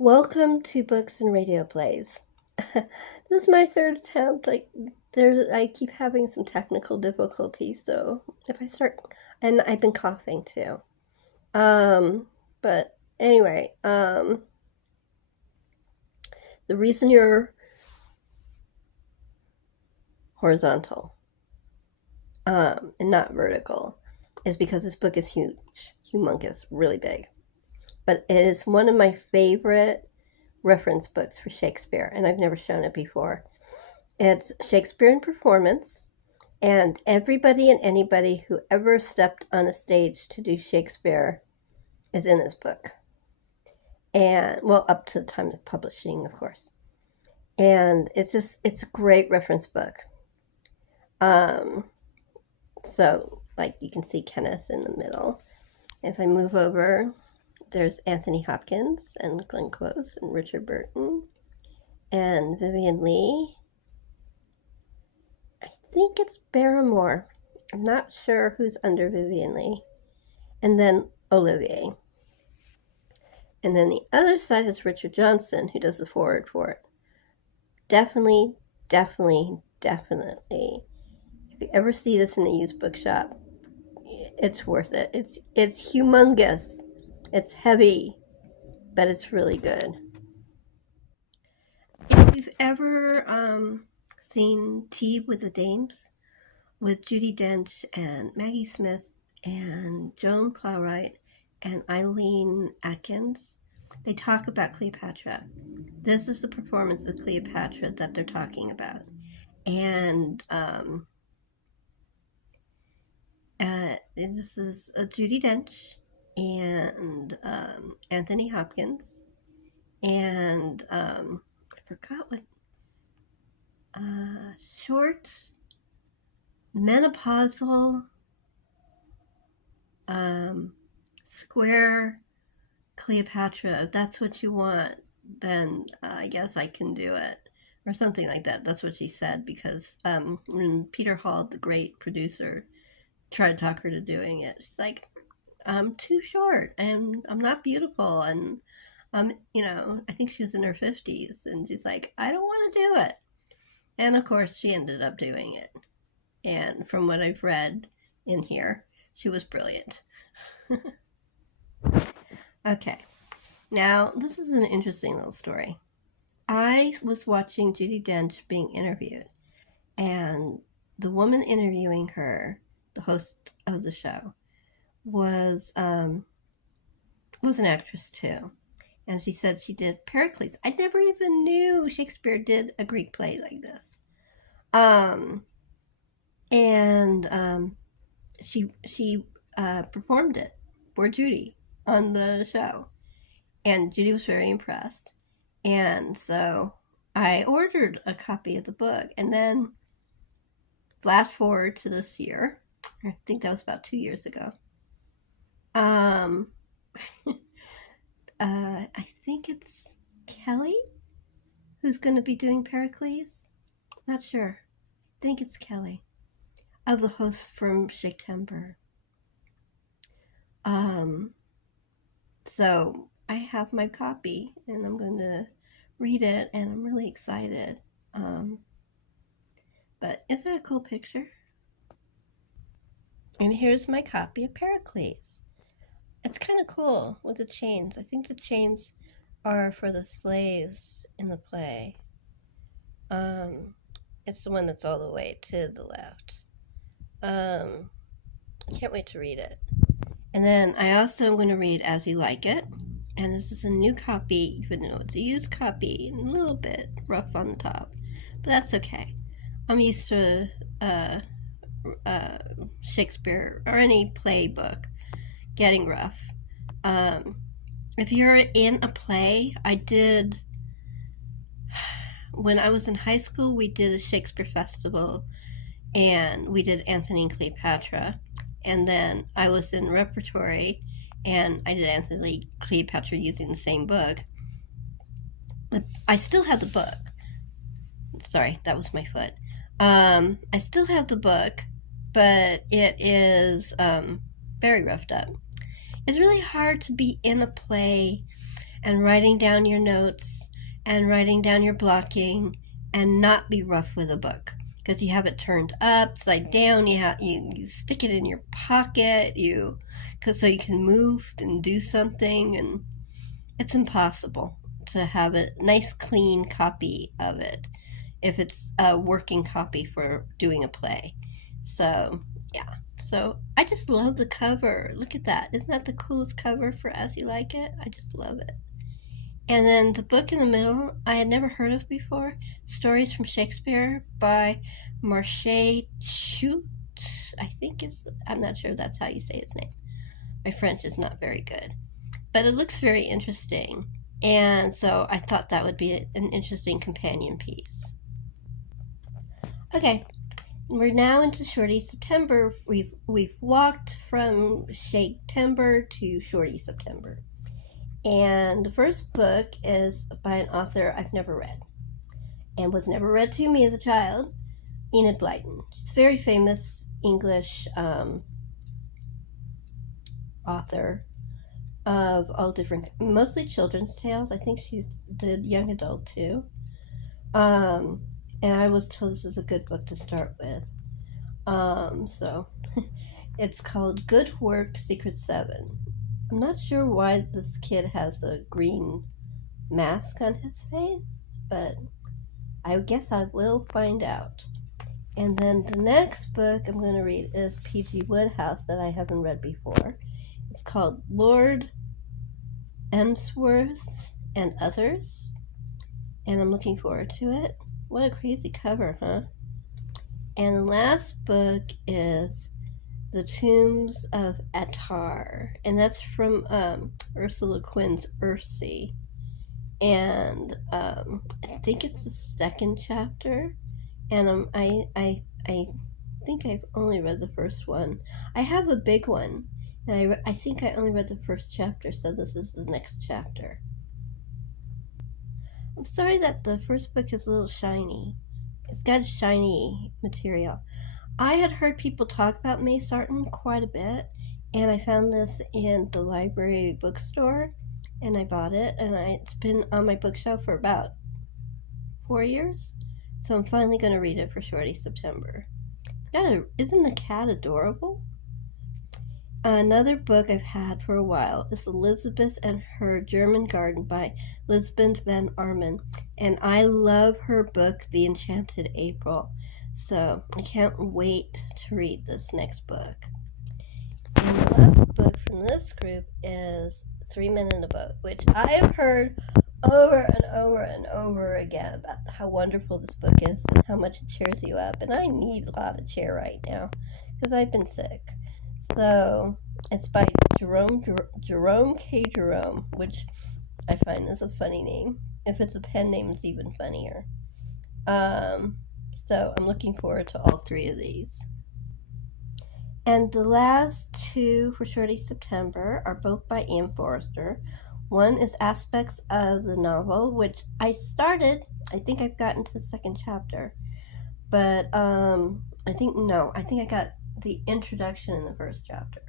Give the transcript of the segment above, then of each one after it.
Welcome to Books and Radio Plays. This is my third attempt. I keep having some technical difficulties, so if I start, and I've been coughing too. But anyway, the reason you're horizontal, and not vertical, is because this book is huge, humongous, really big. But it is one of my favorite reference books for Shakespeare, and I've never shown it before. It's Shakespeare In Performance, and everybody and anybody who ever stepped on a stage to do Shakespeare is in this book. And, well, up to the time of publishing, of course. And it's a great reference book. So, like, you can see Kenneth in the middle. If I move over, there's Anthony Hopkins and Glenn Close and Richard Burton and Vivian Leigh. I think it's Barrymore. I'm not sure who's under Vivian Leigh. And then Olivier. And then the other side is Richard Johnson, who does the foreword for it. Definitely. If you ever see this in a used bookshop, it's worth it. It's humongous. It's heavy, but it's really good. If you've ever seen Tea with the Dames with Judi Dench and Maggie Smith and Joan Plowright and Eileen Atkins, they talk about Cleopatra. This is the performance of Cleopatra that they're talking about. And this is Judi Dench and Anthony Hopkins, and I forgot what, short, menopausal, square Cleopatra. If that's what you want, then I guess I can do it, or something like that. That's what she said, because when Peter Hall, the great producer, tried to talk her to doing it, she's like, I'm too short and I'm not beautiful, and I think she was in her 50s, and she's like, I don't want to do it. And of course she ended up doing it, and from what I've read in here, she was brilliant. Okay, now this is an interesting little story. I was watching Judi Dench being interviewed, and the woman interviewing her, the host of the show, was an actress too, and she said she did Pericles. I never even knew Shakespeare did a Greek play like this. She performed it for Judi on the show, and Judi was very impressed, and so I ordered a copy of the book. And then flash forward to this year, I think that was about 2 years ago. I think it's Kelly who's going to be doing Pericles. Not sure. I think it's Kelly, of the hosts from Shakespeare. So I have my copy, and I'm going to read it, and I'm really excited. But isn't that a cool picture? And here's my copy of Pericles. It's kind of cool with the chains. I think the chains are for the slaves in the play. It's the one that's all the way to the left. I can't wait to read it. And then I also am going to read As You Like It. And this is a new copy, even though it's a used copy, a little bit rough on the top. But that's okay. I'm used to Shakespeare or any play book getting rough. If you're in a play, when I was in high school, we did a Shakespeare festival, and we did Antony and Cleopatra, and then I was in repertory, and I did Antony and Cleopatra using the same book. I still have the book. Sorry, that was my foot. I still have the book, but it is very roughed up. It's really hard to be in a play and writing down your notes and writing down your blocking and not be rough with a book. Because you have it turned upside down, you stick it in your pocket, so you can move and do something, and it's impossible to have a nice clean copy of it if it's a working copy for doing a play. So yeah, so I just love the cover. Look at that. Isn't that the coolest cover for As You Like It? I just love it. And then the book in the middle, I had never heard of before, Stories from Shakespeare by Marche Chute, I'm not sure if that's how you say his name. My French is not very good. But it looks very interesting. And so I thought that would be an interesting companion piece. Okay, we're now into Shorty September. We've walked from Shake-tember to Shorty September. And the first book is by an author I've never read and was never read to me as a child, Enid Blyton. She's a very famous English author of all different, mostly children's tales. I think she did young adult too. And I was told this is a good book to start with. So it's called Good Work, Secret 7. I'm not sure why this kid has a green mask on his face, but I guess I will find out. And then the next book I'm going to read is P.G. Woodehouse that I haven't read before. It's called Lord Emsworth and Others, and I'm looking forward to it. What a crazy cover, huh? And the last book is The Tombs of Atuan, and that's from Ursula Quinn's Ursy. And I think it's the second chapter, and I think I've only read the first one. I have a big one, and I think I only read the first chapter, so this is the next chapter. I'm sorry that the first book is a little shiny. It's got shiny material. I had heard people talk about May Sarton quite a bit, and I found this in the library bookstore, and I bought it, and it's been on my bookshelf for about 4 years, so I'm finally going to read it for Shorty September. Isn't the cat adorable? Another book I've had for a while is Elizabeth and Her German Garden by Lisbeth van Arman, and I love her book, The Enchanted April, so I can't wait to read this next book. And the last book from this group is 3 Men in a Boat, which I have heard over and over and over again about how wonderful this book is and how much it cheers you up, and I need a lot of cheer right now because I've been sick. So it's by Jerome K. Jerome, which I find is a funny name. If it's a pen name, it's even funnier. So I'm looking forward to all 3 of these. And the last 2 for Shorty September are both by Forster. One is Aspects of the Novel, which I started. I think I've gotten to the second chapter, but I think I got the introduction in the first chapter,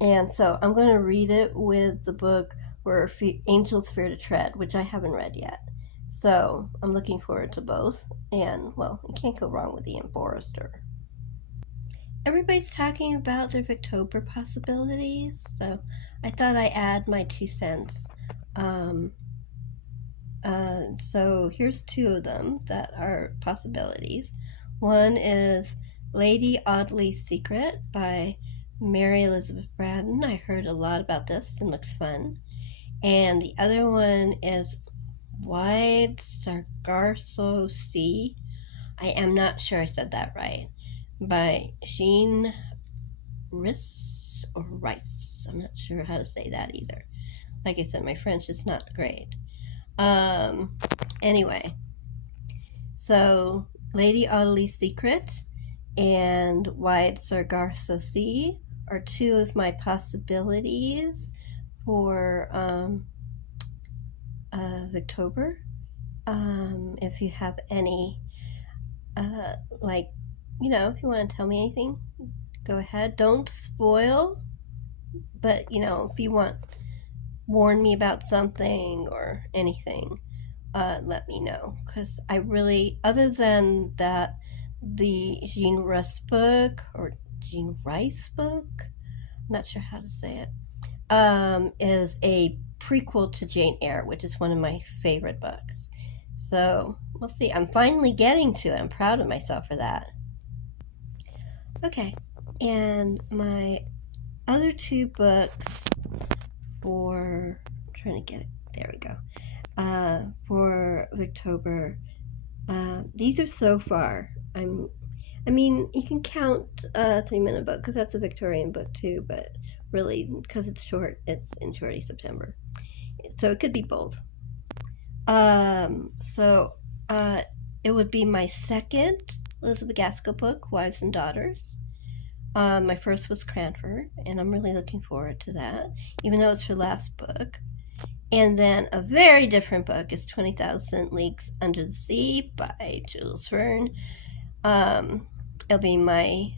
and so I'm going to read it with the book Where Angels Fear to Tread, which I haven't read yet. So I'm looking forward to both, and well, you can't go wrong with Ian Forster. Everybody's talking about their Victober possibilities, so I thought I'd add my 2 cents. So here's 2 of them that are possibilities. One is Lady Audley's Secret by Mary Elizabeth Braddon. I heard a lot about this and looks fun. And the other one is Wide Sargasso Sea. I am not sure I said that right. By Jean Rice. I'm not sure how to say that either. Like I said, my French is not great. Anyway, so Lady Audley's Secret and Wide Sargasso Sea are 2 of my possibilities for Victober. If you have any, if you want to tell me anything, go ahead. Don't spoil, but if you want warn me about something or anything, let me know. Because I really, other than that, the Jean Rice book, or Jean Rice book, I'm not sure how to say it, is a prequel to Jane Eyre, which is one of my favorite books. So we'll see. I'm finally getting to it. I'm proud of myself for that. Okay, and my other two books for, I'm trying to get it, there we go, for October, these are so far, I mean, you can count 3 Minute Book, because that's a Victorian book too, but really, because it's short, it's in Shorty September. So it could be both. So it would be my second Elizabeth Gaskell book, Wives and Daughters. My first was Cranford, and I'm really looking forward to that, even though it's her last book. And then a very different book is 20,000 Leagues Under the Sea by Jules Verne. It'll be my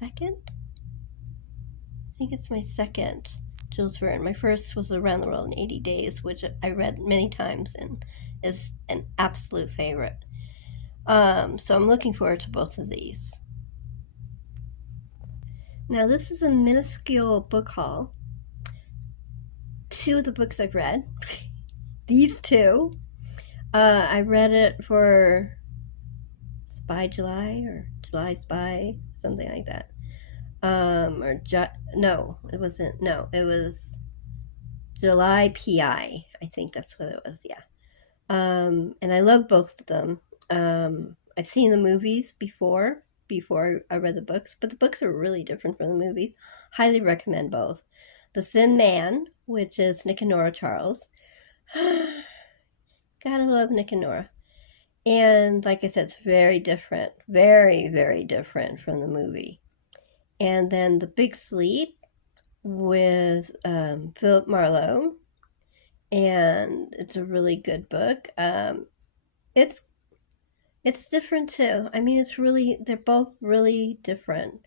second? I think it's my second Jules Verne. My first was Around the World in 80 Days, which I read many times and is an absolute favorite. So I'm looking forward to both of these. Now, this is a minuscule book haul. Two of the books I've read. These two. I read it for Spy July, or July Spy, something like that. No, it wasn't. No, it was July PI. I think that's what it was. Yeah. And I love both of them. I've seen the movies before I read the books, but the books are really different from the movies. Highly recommend both. The Thin Man, which is Nick and Nora Charles. Gotta love Nick and Nora. And like I said, it's very different. Very, very different from the movie. And then The Big Sleep with Philip Marlowe. And it's a really good book. It's different too. I mean, they're both really different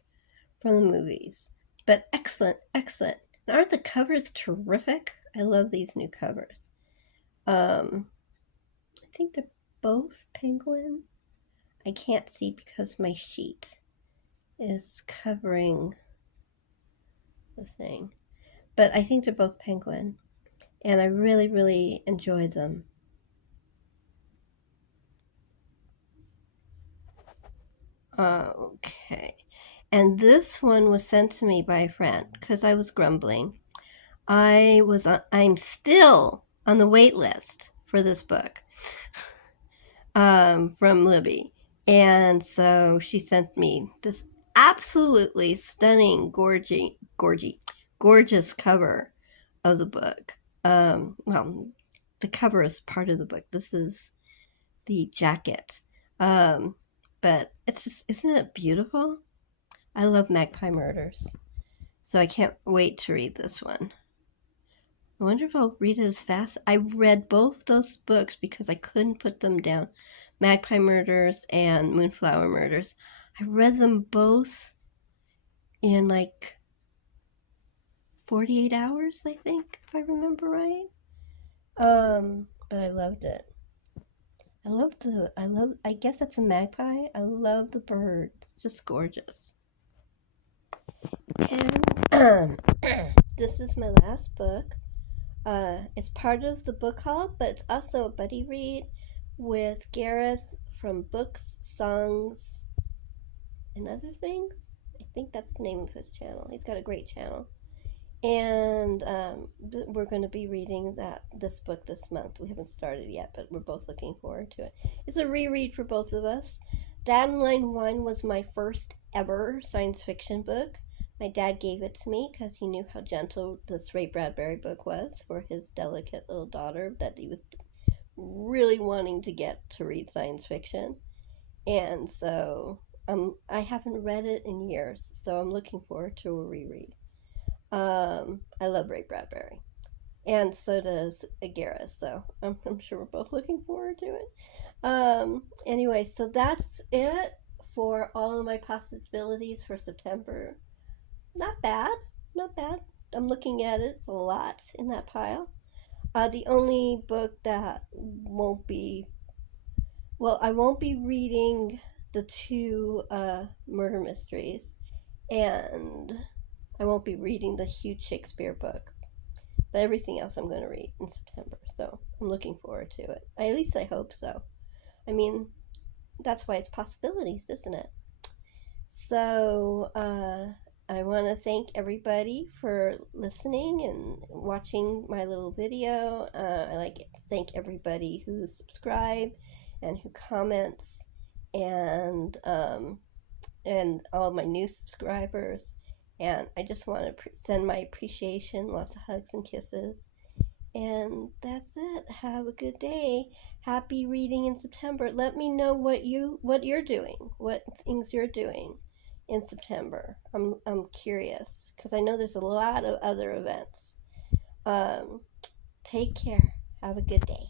from the movies. But excellent, excellent. And aren't the covers terrific? I love these new covers. I think they're both penguin. I can't see because my sheet is covering the thing. But I think they're both penguin. And I really, really enjoyed them. Okay. And this one was sent to me by a friend because I was grumbling. I'm still on the wait list for this book from Libby. And so she sent me this absolutely stunning, gorgeous cover of the book. Well, the cover is part of the book. This is the jacket. But it's just, isn't it beautiful? I love Magpie Murders. So I can't wait to read this one. I wonder if I'll read it as fast. I read both those books because I couldn't put them down. Magpie Murders and Moonflower Murders. I read them both in like 48 hours, I think, if I remember right. But I loved it. I guess that's a magpie. I love the bird. It's just gorgeous. And this is my last book. It's part of the book haul, but it's also a buddy read with Gareth from Books, Songs, and Other Things. I think that's the name of his channel. He's got a great channel. And we're going to be reading this book this month. We haven't started yet, but we're both looking forward to it. It's a reread for both of us. Dandelion Wine was my first ever science fiction book. My dad gave it to me because he knew how gentle this Ray Bradbury book was for his delicate little daughter that he was really wanting to get to read science fiction. And so I haven't read it in years, so I'm looking forward to a reread. I love Ray Bradbury, and so does Gareth, so I'm sure we're both looking forward to it. Anyway, so that's it for all of my possibilities for September. Not bad. I'm looking at it. It's a lot in that pile. The only book that won't be, well, I won't be reading the two murder mysteries, and I won't be reading the huge Shakespeare book. But everything else I'm going to read in September, so I'm looking forward to it. At least I hope so. I mean, that's why it's possibilities, isn't it? So I want to thank everybody for listening and watching my little video. I like to thank everybody who subscribes and who comments, and all of my new subscribers. And I just want to send my appreciation, lots of hugs and kisses. And that's it. Have a good day. Happy reading in September. Let me know what you're doing, what things you're doing in September. I'm curious because I know there's a lot of other events. Take care. Have a good day.